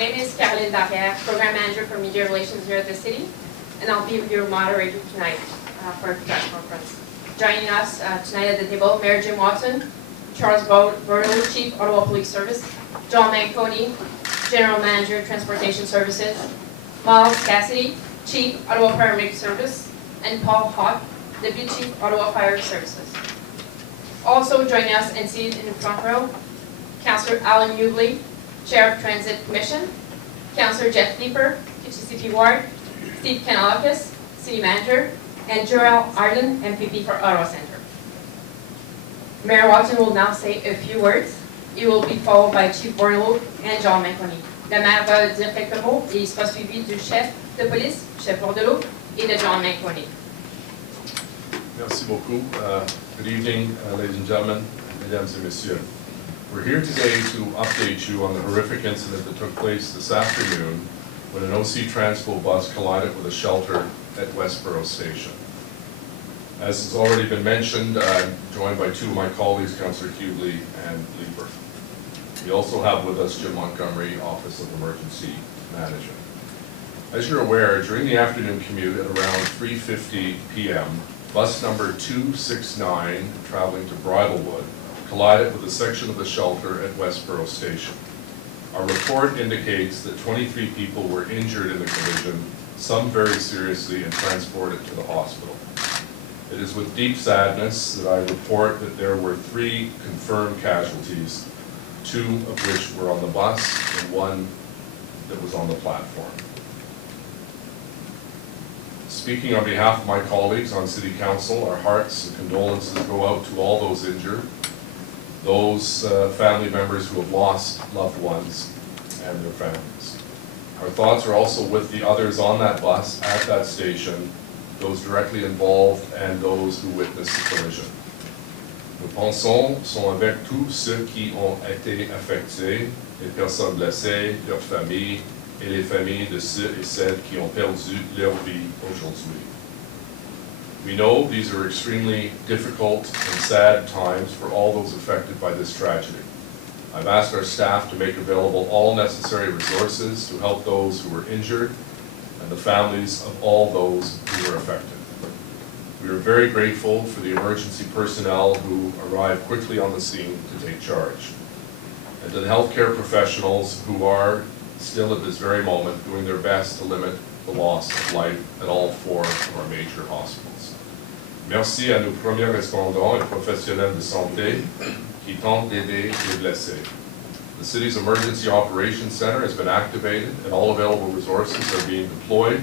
name is Caroline Barrière, Program Manager for Media Relations here at the City, and I'll be your moderator tonight for our press conference. Joining us tonight at the table, Mayor Jim Watson, Charles Bordeaux, Chief Ottawa Police Service, John Manconi, General Manager, Transportation Services, Miles Cassidy, Chief Ottawa Paramedic Service, and Paul Hawk, Deputy Chief Ottawa Fire Services. Also joining us and seated in the front row, Councillor Alan Hughley, Chair of Transit Commission, Councillor Jeff Leeper, QCCP Ward, Steve Kanalakis, City Manager, and Joel Arden, MPP for Ottawa Centre. Mayor Watson will now say a few words. He will be followed by Chief Bordeaux and John Manconi. Le maire va dire quelques mots et il sera suivi du chef de police, chef Bordeaux, et de John Manconi. Merci beaucoup. Good evening, ladies and gentlemen, mesdames et messieurs. We're here today to update you on the horrific incident that took place this afternoon when an OC Transpo bus collided with a shelter at Westboro Station. As has already been mentioned, I'm joined by two of my colleagues, Councillor Hughley and Leeper. We also have with us Jim Montgomery, Office of Emergency Management. As you're aware, during the afternoon commute at around 3:50 p.m., bus number 269, traveling to Bridlewood, collided with a section of the shelter at Westboro Station. Our report indicates that 23 people were injured in the collision, some very seriously, and transported to the hospital. It is with deep sadness that I report that there were 3 confirmed casualties, 2 of which were on the bus and 1 that was on the platform. Speaking on behalf of my colleagues on City Council, our hearts and condolences go out to all those injured, those family members who have lost loved ones and their families. Our thoughts are also with the others on that bus at that station, those directly involved and those who witnessed the collision. Nos pensons sont avec tous ceux qui ont été affectés, les personnes blessées, leurs familles et les familles de ceux et celles qui ont perdu leur vie aujourd'hui. We know these are extremely difficult and sad times for all those affected by this tragedy. I've asked our staff to make available all necessary resources to help those who were injured and the families of all those who were affected. We are very grateful for the emergency personnel who arrived quickly on the scene to take charge, and to the healthcare professionals who are still at this very moment doing their best to limit the loss of life at all 4 of our major hospitals. Merci à nos premiers respondants et professionnels de santé qui tentent d'aider les blessés. The city's Emergency Operations Center has been activated and all available resources are being deployed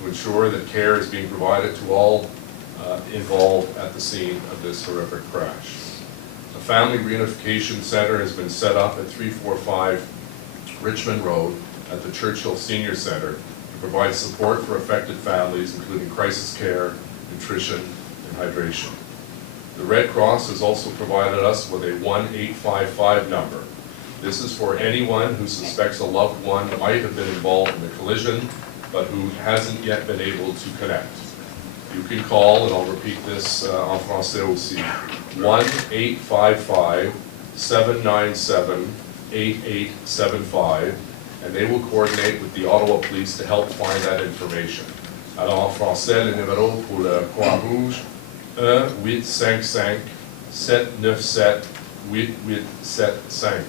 to ensure that care is being provided to all involved at the scene of this horrific crash. A family reunification center has been set up at 345 Richmond Road at the Churchill Senior Center to provide support for affected families, including crisis care, nutrition, and hydration. The Red Cross has also provided us with a 1-855 number. This is for anyone who suspects a loved one might have been involved in the collision, but who hasn't yet been able to connect. You can call, and I'll repeat this en français aussi, 1-855-797-8875, and they will coordinate with the Ottawa Police to help find that information. Alors en français, le numéro pour le Croix-Rouge, 1-855-797-8875.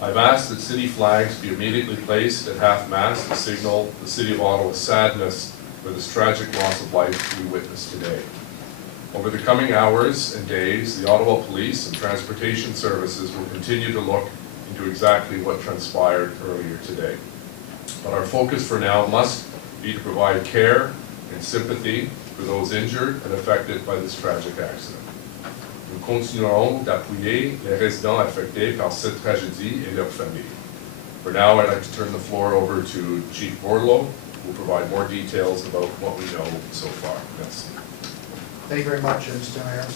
I've asked that city flags be immediately placed at half-mast to signal the City of Ottawa's sadness for this tragic loss of life we witnessed today. Over the coming hours and days, the Ottawa Police and Transportation Services will continue to look into exactly what transpired earlier today. But our focus for now must be to provide care and sympathy for those injured and affected by this tragic accident. Nous continuerons d'appuyer les résidents affectés par cette tragédie et leurs familles. For now, I'd like to turn the floor over to Chief Bordeaux, who will provide more details about what we know so far. Merci. Thank you very much, Mr. Mayor.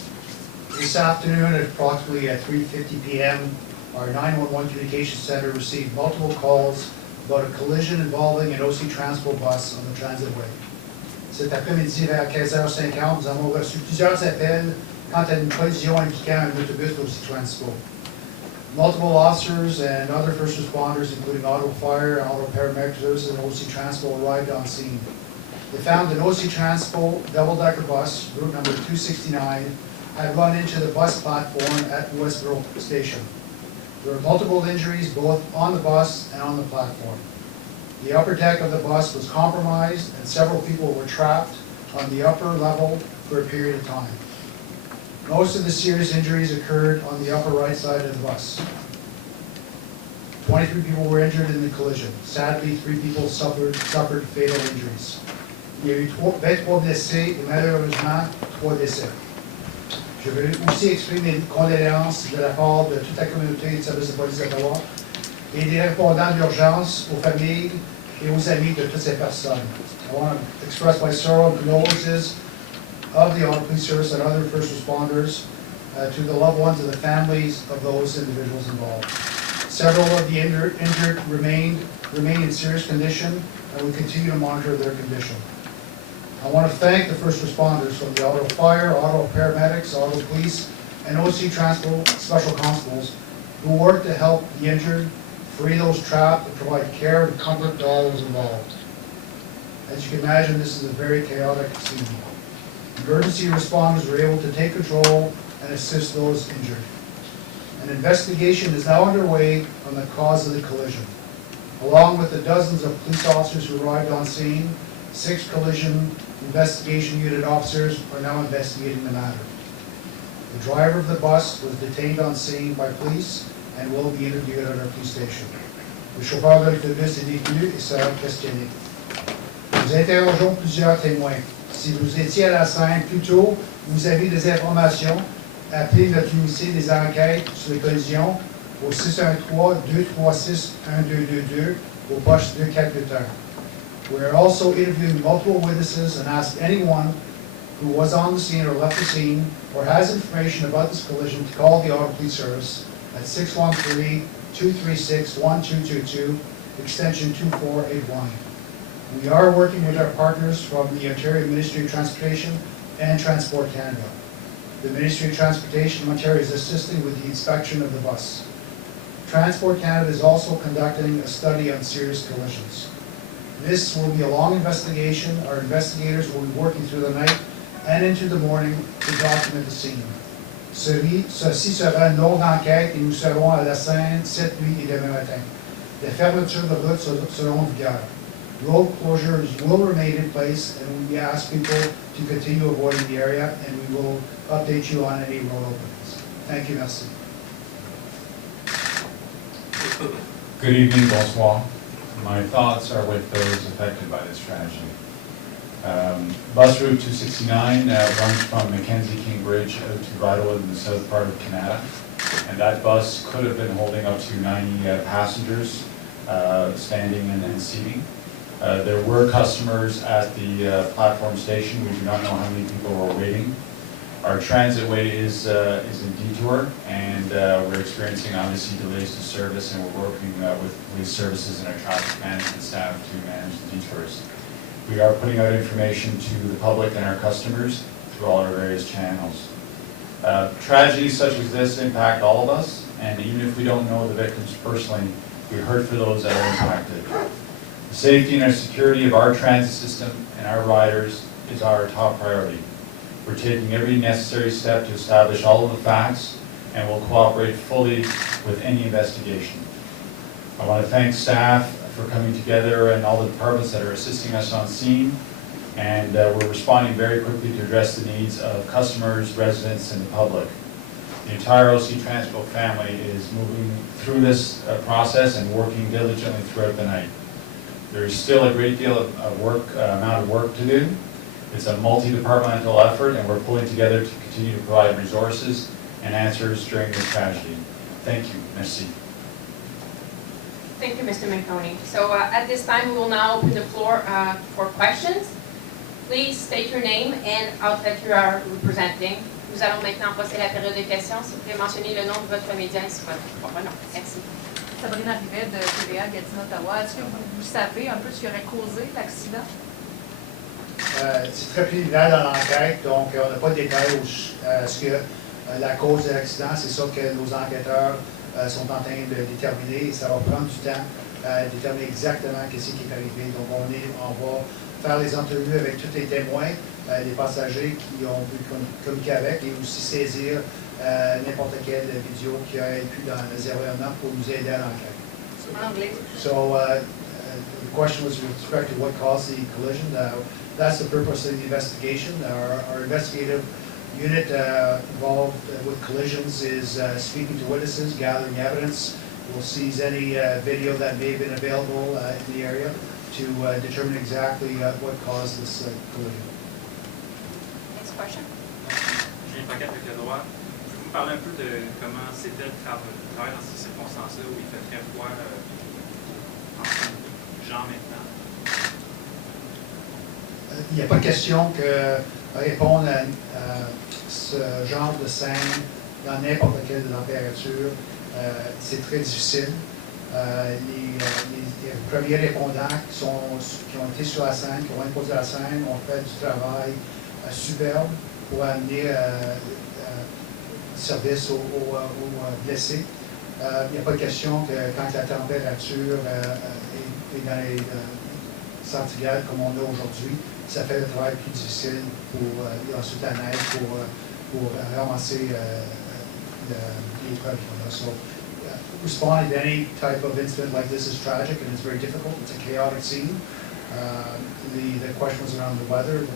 This afternoon at approximately at 3:50 p.m., our 911 Communications Center received multiple calls about a collision involving an OC Transpo bus on the Transitway. Cet après-midi, vers 15h50, nous avons reçu plusieurs appels quant à une collision impliquant un autobus d'OC Transpo. Multiple officers and other first responders, including auto fire and auto paramedic services and OC Transpo, arrived on scene. They found an OC Transpo double-decker bus, route number 269, had run into the bus platform at Westboro Station. There were multiple injuries both on the bus and on the platform. The upper deck of the bus was compromised and several people were trapped on the upper level for a period of time. Most of the serious injuries occurred on the upper right side of the bus. 23 people were injured in the collision. Sadly, 3 people suffered fatal injuries. Il y a eu 23 blessés et malheureusement 3 décès. Je veux aussi exprimer une condoléance de la part de toute la communauté du service de police d'Ottawa et des répondants d'urgence aux familles et aux amis de toutes ces personnes. I want to express my sorrow and condolences of the Ottawa Police Service and other first responders to the loved ones and the families of those individuals involved. Several of the injured remain in serious condition, and we continue to monitor their condition. I want to thank the first responders from the auto fire, auto paramedics, auto police, and OC Transpo special constables who worked to help the injured, free those trapped, and provide care and comfort to all those involved. As you can imagine, this is a very chaotic scene. Emergency responders were able to take control and assist those injured. An investigation is now underway on the cause of the collision. Along with the dozens of police officers who arrived on scene, 6 collision investigation unit officers are now investigating the matter. The driver of the bus was detained on scene by police and will be interviewed at our police station. Le chauffeur de l'autobus est détenu et sera questionné. Nous interrogeons plusieurs témoins. Si vous étiez à la scène plus tôt, vous avez des informations, appelez notre unité des enquêtes sur les collisions au 613-236-1222 au poste 241. We are also interviewing multiple witnesses and ask anyone who was on the scene or left the scene or has information about this collision to call the Ottawa Police Service at 613-236-1222, extension 2481. We are working with our partners from the Ontario Ministry of Transportation and Transport Canada. The Ministry of Transportation in Ontario is assisting with the inspection of the bus. Transport Canada is also conducting a study on serious collisions. This will be a long investigation. Our investigators will be working through the night and into the morning to document the scene. Ceci sera une longue enquête et nous serons à la scène cette nuit et demain matin. Les fermetures de route seront en vigueur. Road closures will remain in place, and we ask people to continue avoiding the area, and we will update you on any road openings. Thank you, merci. Good evening, bonsoir. My thoughts are with those affected by this tragedy. Bus route 269 runs from Mackenzie King Bridge out to Bridlewood in the south part of Canada, and that bus could have been holding up to 90 passengers standing and seating. There were customers at the platform station. We do not know how many people were waiting. Our transit way is in detour, and we're experiencing obviously delays to service, and we're working with police services and our traffic management staff to manage the detours. We are putting out information to the public and our customers through all our various channels. Tragedies such as this impact all of us, and even if we don't know the victims personally, we hurt for those that are impacted. The safety and our security of our transit system and our riders is our top priority. We're taking every necessary step to establish all of the facts and will cooperate fully with any investigation. I want to thank staff for coming together and all the departments that are assisting us on scene, and we're responding very quickly to address the needs of customers, residents, and the public. The entire OC Transpo family is moving through this process and working diligently throughout the night. There is still a great deal of amount of work to do. It's a multi-departmental effort, and we're pulling together to continue to provide resources and answers during this tragedy. Thank you. Merci. Thank you, Mr. McConey. So at this time, we will now open the floor for questions. Please state your name and outlet you are representing. Nous allons maintenant passer à la période de questions. S'il vous plaît, mentionnez le nom de votre média ainsi que votre nom. Merci. Sabrina Rivet de TVA Gatineau, Ottawa. Est-ce que vous savez un peu ce qui aurait causé l'accident? C'est très préliminaire dans l'enquête, donc on n'a pas de détails sur la cause de l'accident. C'est ça que nos enquêteurs sont en train de déterminer et ça va prendre du temps à déterminer exactement ce qui est arrivé. Donc, on va faire les entrevues avec tous les témoins, les passagers qui ont pu communiquer avec et aussi saisir n'importe quelle vidéo qui a été dans les environnements pour nous aider à l'enquête. En anglais. So the question was with respect to what caused the collision. That's the purpose of the investigation. Our investigative unit involved with collisions is speaking to witnesses, gathering evidence. We'll seize any video that may have been available in the area to determine exactly what caused this collision. Next question. Julien Paquette avec le droit. Pouvez-vous me parler un peu de comment c'était le travail dans ces circonstances-là où il fait très froid en Jean maintenant? Il n'y a pas de question que répondre à ce genre de scène dans n'importe quelle température, c'est très difficile. Les premiers répondants qui ont été sur la scène, qui ont imposé la scène, ont fait du travail superbe pour amener service aux blessés. Il n'y a pas de question que quand la température est dans les centigrades comme on a aujourd'hui, ça fait le travail plus difficile pour ensuite la neige pour ramasser les preuves qu'on a. So, responding to any type of incident like this is tragic and it's very difficult. It's a chaotic scene. The question was around the weather.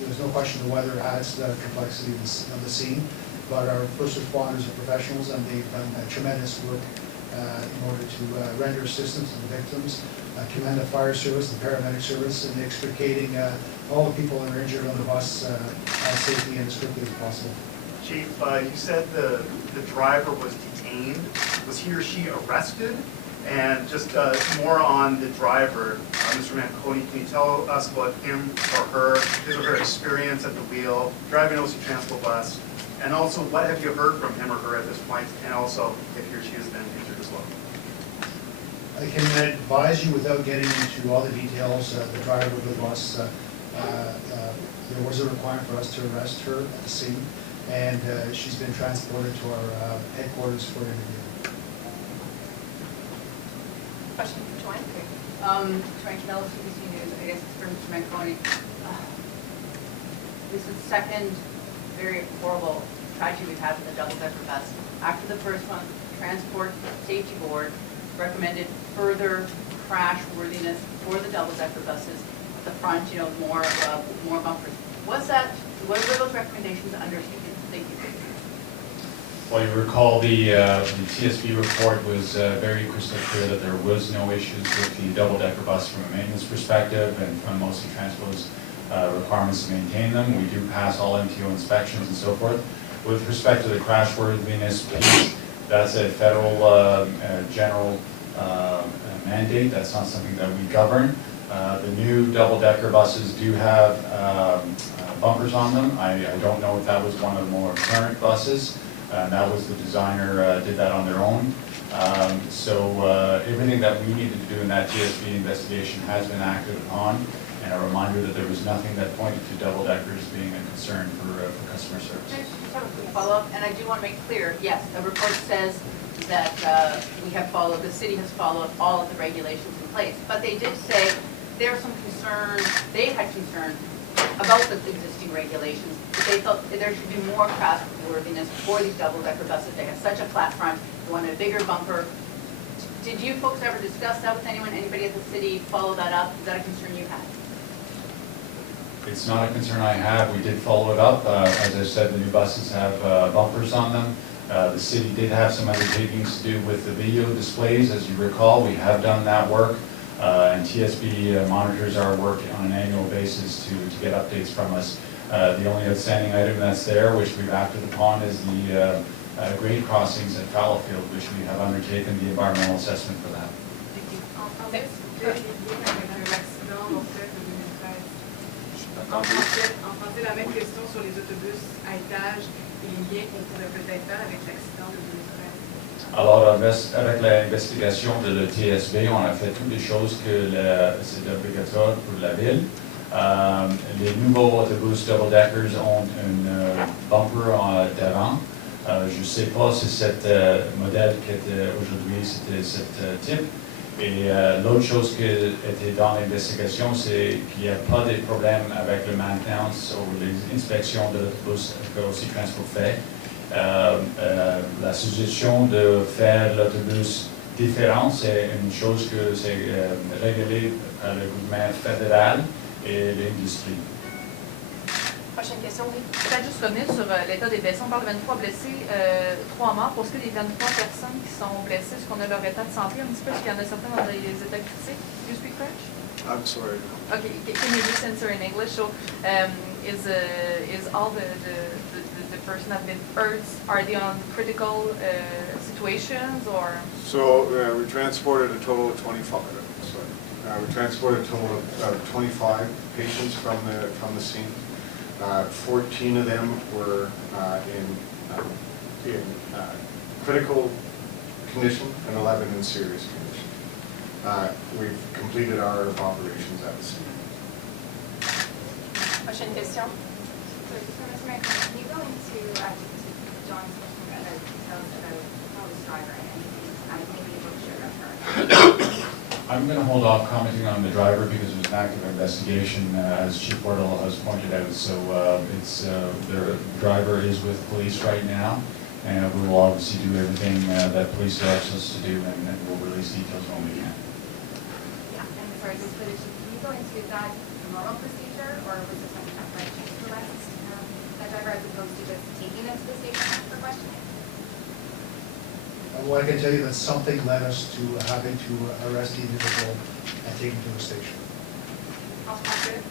There's no question the weather adds to the complexity of the scene, but our first responders are professionals and they've done tremendous work in order to render assistance to the victims. Commend the fire service, the paramedic service, in extricating all the people that are injured on the bus as safely and as quickly as possible. Chief, you said the driver was detained. Was he or she arrested? And just more on the driver, Mr. Manconi, can you tell us about him or her, his or her experience at the wheel, driving OC Transpo bus, and also what have you heard from him or her at this point, and also if he or she has been injured as well? I can advise you without getting into all the details, the driver of the bus, there was a requirement for us to arrest her at the scene, and she's been transported to our headquarters for interview. Question for Joanne. Joanne Canella, CBC News. I guess it's for Mr. Manconi. This is the second very horrible tragedy we've had with the double-decker bus. After the first one, Transport Safety Board recommended further crash worthiness for the double-decker buses. At the front, more bumpers. What were those recommendations undertaken? Thank you. Well, you recall the TSB report was very crystal clear that there was no issues with the double-decker bus from a maintenance perspective and from OC Transpo's requirements to maintain them. We do pass all MTO inspections and so forth. With respect to the crashworthiness piece, that's a federal general mandate. That's not something that we govern. The new double-decker buses do have bumpers on them. I don't know if that was one of the more current buses. That was the designer did that on their own. So everything that we needed to do in that TSB investigation has been acted upon. And a reminder that there was nothing that pointed to double-deckers being a concern for customer service. Can I just have a quick follow-up? And I do want to make clear, yes, the report says that the city has followed all of the regulations in place. But they did say there are some concerns, they had concern about the existing regulations. They thought there should be more crashworthiness for these double-decker buses. They have such a flat front, they wanted a bigger bumper. Did you folks ever discuss that with anyone? Anybody at the city follow that up? Is that a concern you had? It's not a concern I have. We did follow it up. As I said, the new buses have bumpers on them. The city did have some undertakings to do with the video displays. As you recall, we have done that work. And TSB monitors our work on an annual basis to get updates from us. The only outstanding item that's there, which we've acted upon, is the grade crossings at Fallowfield, which we have undertaken the environmental assessment for that. En français, la même question sur les autobus à étage et les liens qu'on pourrait peut-être faire avec l'accident de 2013. Alors, avec l'investigation de l'ETSB, on a fait toutes les choses que c'est obligatoire pour la ville. Les nouveaux autobus double-deckers ont un bumper d'avant. Je ne sais pas si cet modèle qui était aujourd'hui, c'était cet type. Et l'autre chose qui était dans l'investigation, c'est qu'il n'y a pas de problème avec la maintenance ou les inspections de l'autobus que OC Transpo fait. La suggestion de faire l'autobus différent, c'est une chose que c'est réglé par le gouvernement fédéral et l'industrie. Prochaine question, oui. Peut-être juste revenir sur l'état des blessés. On parle de 23 blessés, 3 morts. Pour ce qui est des 23 personnes qui sont blessées, est-ce qu'on a leur état de santé un petit peu? Est-ce qu'il y en a certains dans les états critiques? Do you speak French? I'm sorry. Okay, can you just answer in English? So, is all the person that have been hurt, are they on critical situations or? So we transported a total of 25. We transported a total of 25 patients from the scene. 14 of them were in critical condition and 11 in serious condition. We've completed our operations at the scene. Prochaine question. So, Mr. Mayor, can you go into John's question about details about how this driver and anything I may be able to share about her? I'm going to hold off commenting on the driver because there's an active investigation, as Chief Wardle has pointed out. So the driver is with police right now, and we will obviously do everything that police directs us to do, and we'll release details when we can. Yeah, and sorry, just for the chief, can you go into that normal procedure, or was this something that led you to arrest that driver as opposed to just taking them to the station for questioning? Well, I can tell you that something led us to having to arrest the individual and take him to the station. I'll sponsor it.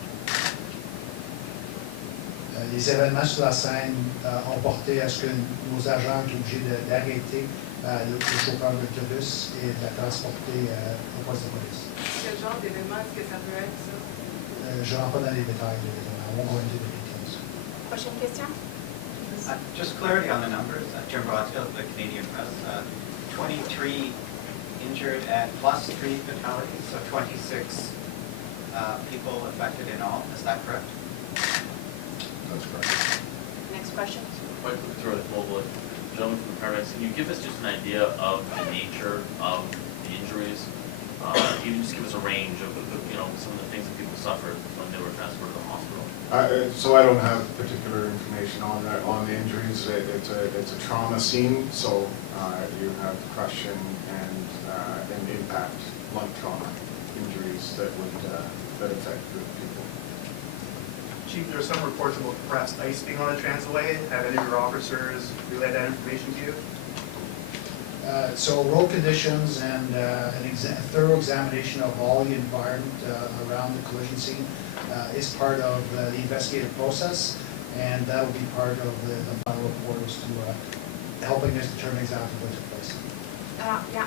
Les événements sur la scène ont porté à ce que nos agents étaient obligés d'arrêter le chauffeur d'autobus et de la transporter au poste de police. Quel genre d'événement est-ce que ça peut être, ça? Je ne rentre pas dans les détails de l'événement. I won't go into the details. Prochaine question. Just clarity on the numbers. Jim Brodsfield, the Canadian Press. 23 injured and plus 3 fatalities, so 26 people affected in all. Is that correct? That's correct. Next question. Quite quick throw it globally. Gentlemen from the paramedics, can you give us just an idea of the nature of the injuries? Even just give us a range of some of the things that people suffered when they were transported to the hospital. So I don't have particular information on the injuries. It's a trauma scene, so you have crushing and impact lung trauma injuries that affect the people. Chief, there's some reports about compressed ice being on the transway. Have any of your officers relayed that information to you? So road conditions and a thorough examination of all the environment around the collision scene is part of the investigative process, and that will be part of the final report as to helping us determine exactly what took place.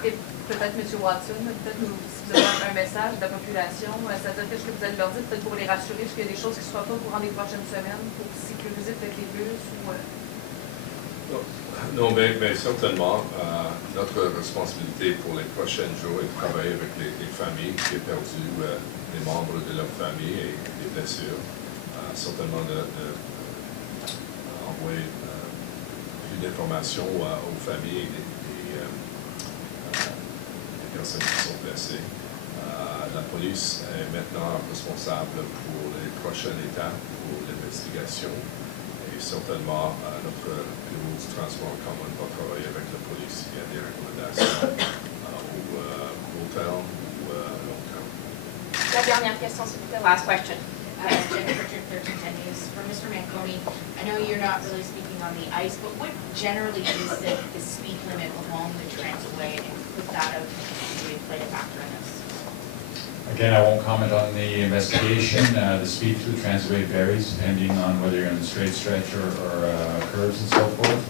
Et peut-être M. Watson, peut-être si vous avez un message de la population, c'est-à-dire qu'est-ce que vous allez leur dire, peut-être pour les rassurer, est-ce qu'il y a des choses qui ne soient pas au courant des prochaines semaines pour sécuriser peut-être les bus ou... Non, mais certainement, notre responsabilité pour les prochains jours est de travailler avec les familles qui ont perdu les membres de leur famille et les blessures. Certainement d'envoyer plus d'informations aux familles et des personnes qui sont blessées. La police est maintenant responsable pour les prochaines étapes pour l'investigation. Et certainement, notre bureau du transport en commun va travailler avec la police s'il y a des recommandations au court terme ou à long terme. La dernière question, s'il vous plaît. Last question. Jennifer, 1310 News. For Mr. Manconi, I know you're not really speaking on the ice, but what generally is the speed limit along the transway, and could that have really played a factor in this? Again, I won't comment on the investigation. The speed through the transway varies depending on whether you're in the straight stretch or curves and so forth.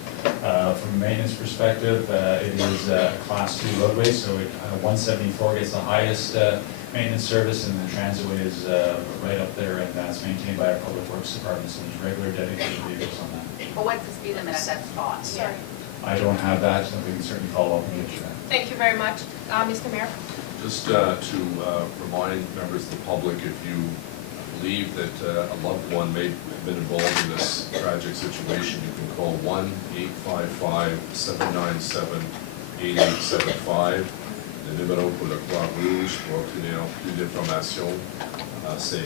From a maintenance perspective, it is a Class 2 roadway, so 174 gets the highest maintenance service, and the transway is right up there, and that's maintained by our Public Works Department, so there's regular dedicated vehicles on that. But what's the speed limit at that spot? Sorry. I don't have that, so we can certainly follow up and get you that. Thank you very much. Mr. Mayor? Just to remind members of the public, if you believe that a loved one may have been involved in this tragic situation, you can call 1-855-797-8875. Le numéro pour le Croix-Rouge pour obtenir plus d'informations, c'est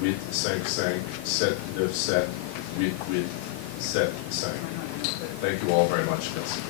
1-855-797-8875. Thank you all very much, Merci.